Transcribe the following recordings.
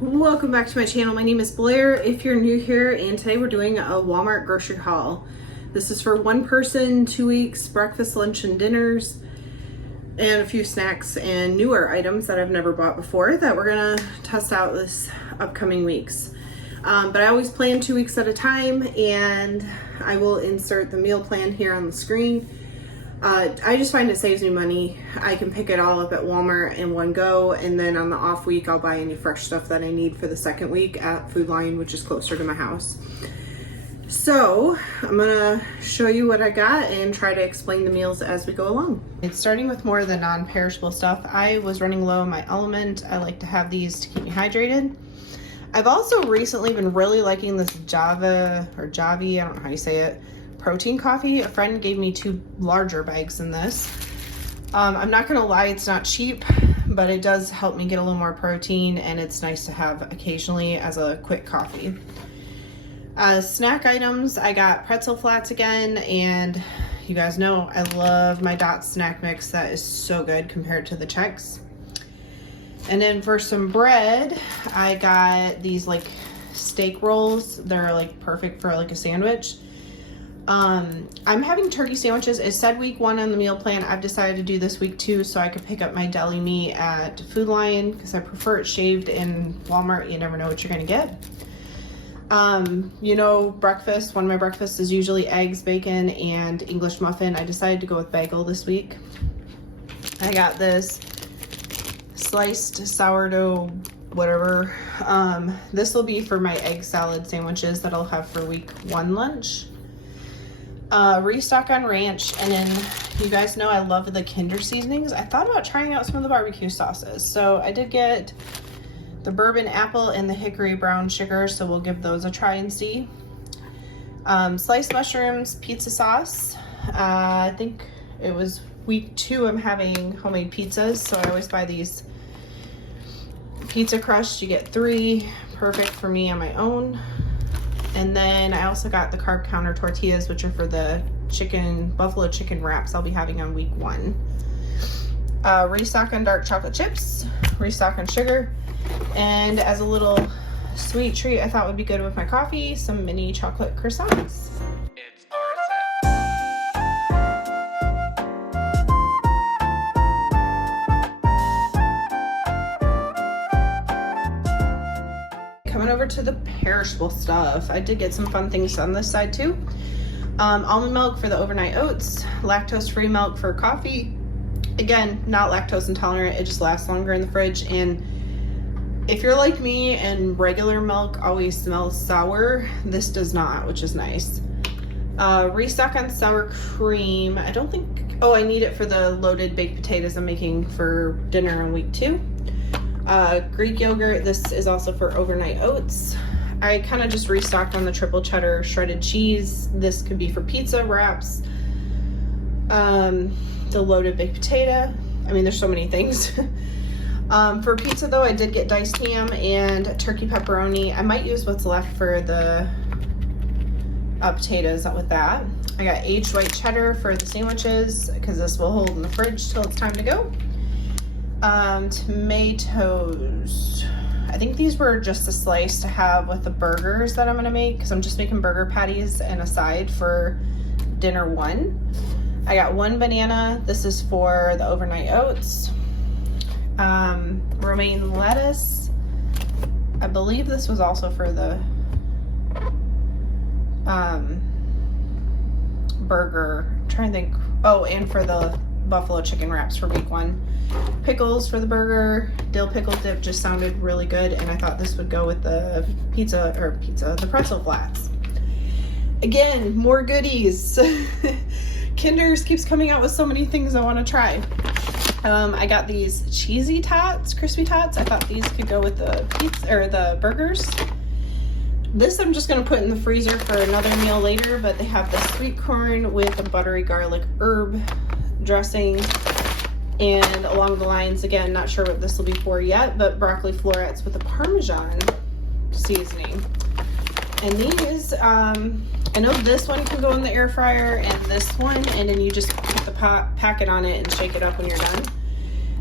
Welcome back to my channel. My name is Blair if you're new here, and today we're doing a Walmart grocery haul. This is for one person, 2 weeks, breakfast, lunch, and dinners, and a few snacks and newer items that I've never bought before that we're gonna test out this upcoming weeks. But I always plan 2 weeks at a time, and I will insert the meal plan here on the screen. I just find it saves me money. I can pick it all up at Walmart in one go, and then on the off week I'll buy any fresh stuff that I need for the second week at Food Lion, which is closer to my house. So I'm gonna show you what I got and try to explain the meals as we go along. It's starting with more of the non-perishable stuff. I was running low on my Element. I like to have these to keep me hydrated. I've also recently been really liking this Javy, I don't know how you say it, protein coffee. A friend gave me 2 larger bags than this. I'm not gonna lie, it's not cheap, but it does help me get a little more protein, and it's nice to have occasionally as a quick coffee. Snack items, I got pretzel flats again, and you guys know I love my Dot snack mix. That is so good compared to the Chex. And then for some bread, I got these like steak rolls. They're like perfect for like a sandwich. I'm having turkey sandwiches. It said week 1 on the meal plan. I've decided to do this week 2 so I could pick up my deli meat at Food Lion because I prefer it shaved. In Walmart, you never know what you're gonna get. You know, breakfast, one of my breakfasts is usually eggs, bacon, and English muffin. I decided to go with bagel this week. I got this sliced sourdough whatever. This will be for my egg salad sandwiches that I'll have for week 1 lunch. Restock on ranch, and then you guys know I love the Kinder seasonings. I thought about trying out some of the barbecue sauces, so I did get the bourbon apple and the hickory brown sugar, so we'll give those a try and see. Sliced mushrooms, pizza sauce. I think it was week 2 I'm having homemade pizzas, so I always buy these pizza crust. You get 3, perfect for me on my own. And then I also got the carb counter tortillas, which are for the buffalo chicken wraps I'll be having on week 1. Restock on dark chocolate chips, restock on sugar, and as a little sweet treat I thought would be good with my coffee, some mini chocolate croissants. Over to the perishable stuff, I did get some fun things on this side too. Almond milk for the overnight oats, lactose-free milk for coffee. Again, not lactose intolerant, it just lasts longer in the fridge. And if you're like me and regular milk always smells sour, this does not, which is nice. Restock on sour cream. I don't think, I need it for the loaded baked potatoes I'm making for dinner on week 2. Greek yogurt, this is also for overnight oats. I kind of just restocked on the triple cheddar shredded cheese. This could be for pizza wraps. The loaded baked potato. I mean, there's so many things. For pizza though, I did get diced ham and turkey pepperoni. I might use what's left for the potatoes with that. I got aged white cheddar for the sandwiches because this will hold in the fridge till it's time to go. Tomatoes. I think these were just a slice to have with the burgers that I'm gonna make because I'm just making burger patties and a side for dinner 1. I got 1 banana. This is for the overnight oats. Romaine lettuce. I believe this was also for the burger. I'm trying to think. Oh, and for the buffalo chicken wraps for week 1. Pickles for the burger. Dill pickle dip just sounded really good, and I thought this would go with the the pretzel flats. Again, more goodies. Kinder's keeps coming out with so many things I want to try. I got these cheesy tots, crispy tots. I thought these could go with the pizza or the burgers. This I'm just gonna put in the freezer for another meal later, but they have the sweet corn with a buttery garlic herb dressing. And along the lines, again, not sure what this will be for yet, but broccoli florets with a Parmesan seasoning. And these, I know this one can go in the air fryer and this one, and then you just put the packet on it and shake it up when you're done.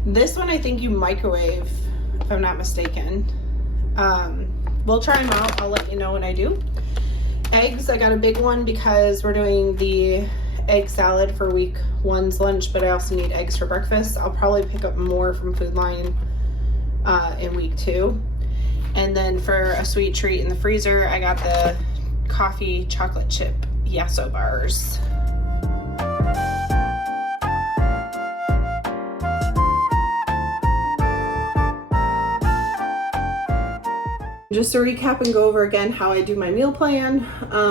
This one I think you microwave, if I'm not mistaken. We'll try them out. I'll let you know when I do. Eggs, I got a big one because we're doing the egg salad for week 1's lunch, but I also need eggs for breakfast. I'll probably pick up more from Food Lion in week 2. And then for a sweet treat in the freezer, I got the coffee chocolate chip Yasso bars. Just to recap and go over again how I do my meal plan.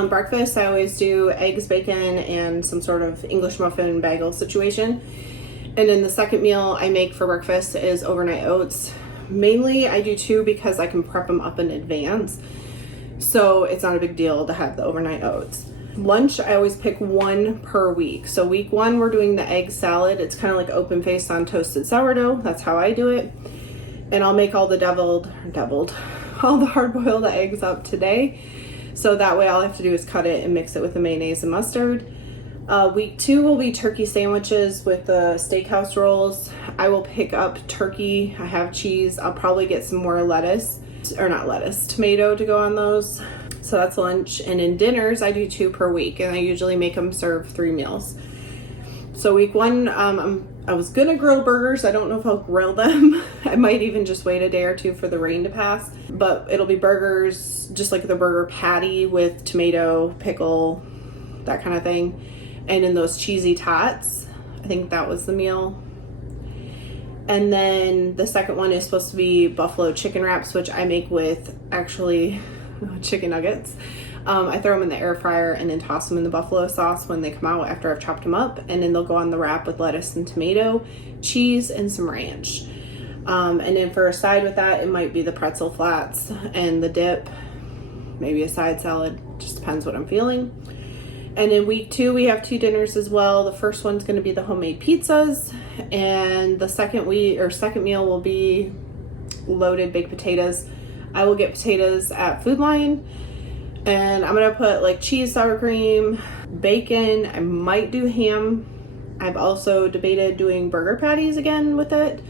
Breakfast, I always do eggs, bacon, and some sort of English muffin bagel situation. And then the second meal I make for breakfast is overnight oats. Mainly I do 2 because I can prep them up in advance. So it's not a big deal to have the overnight oats. Lunch, I always pick 1 per week. So week 1, we're doing the egg salad. It's kind of like open faced on toasted sourdough. That's how I do it. And I'll make all the all the hard-boiled eggs up today. So that way all I have to do is cut it and mix it with the mayonnaise and mustard. Week 2 will be turkey sandwiches with the steakhouse rolls. I will pick up turkey. I have cheese. I'll probably get some more tomato to go on those. So that's lunch. And in dinners, I do 2 per week, and I usually make them serve 3 meals. So week 1, I was gonna grill burgers. I don't know if I'll grill them. I might even just wait a day or 2 for the rain to pass. But it'll be burgers, just like the burger patty with tomato, pickle, that kind of thing. And in those cheesy tots, I think that was the meal. And then the second one is supposed to be buffalo chicken wraps, which I make with actually chicken nuggets. I throw them in the air fryer and then toss them in the buffalo sauce when they come out after I've chopped them up. And then they'll go on the wrap with lettuce and tomato, cheese, and some ranch. And then for a side with that, it might be the pretzel flats and the dip, maybe a side salad, just depends what I'm feeling. And in week 2, we have 2 dinners as well. The first one's going to be the homemade pizzas, and the second meal will be loaded baked potatoes. I will get potatoes at Food Lion, and I'm going to put like cheese, sour cream, bacon. I might do ham. I've also debated doing burger patties again with it,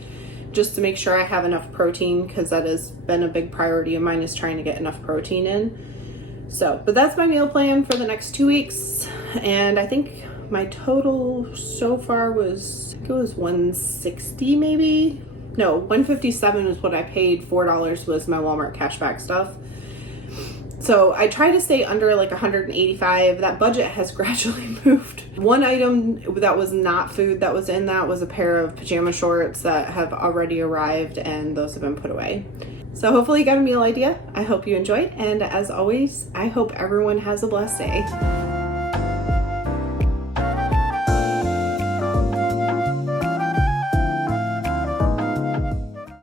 just to make sure I have enough protein, because that has been a big priority of mine, is trying to get enough protein in. So, but that's my meal plan for the next 2 weeks. And I think my total so far was, I think it was $160 maybe. No, $157 was what I paid. $4 was my Walmart cashback stuff. So I try to stay under like $185. That budget has gradually moved. One item that was not food that was in that was a pair of pajama shorts that have already arrived, and those have been put away. So hopefully you got a meal idea. I hope you enjoyed. And as always, I hope everyone has a blessed day.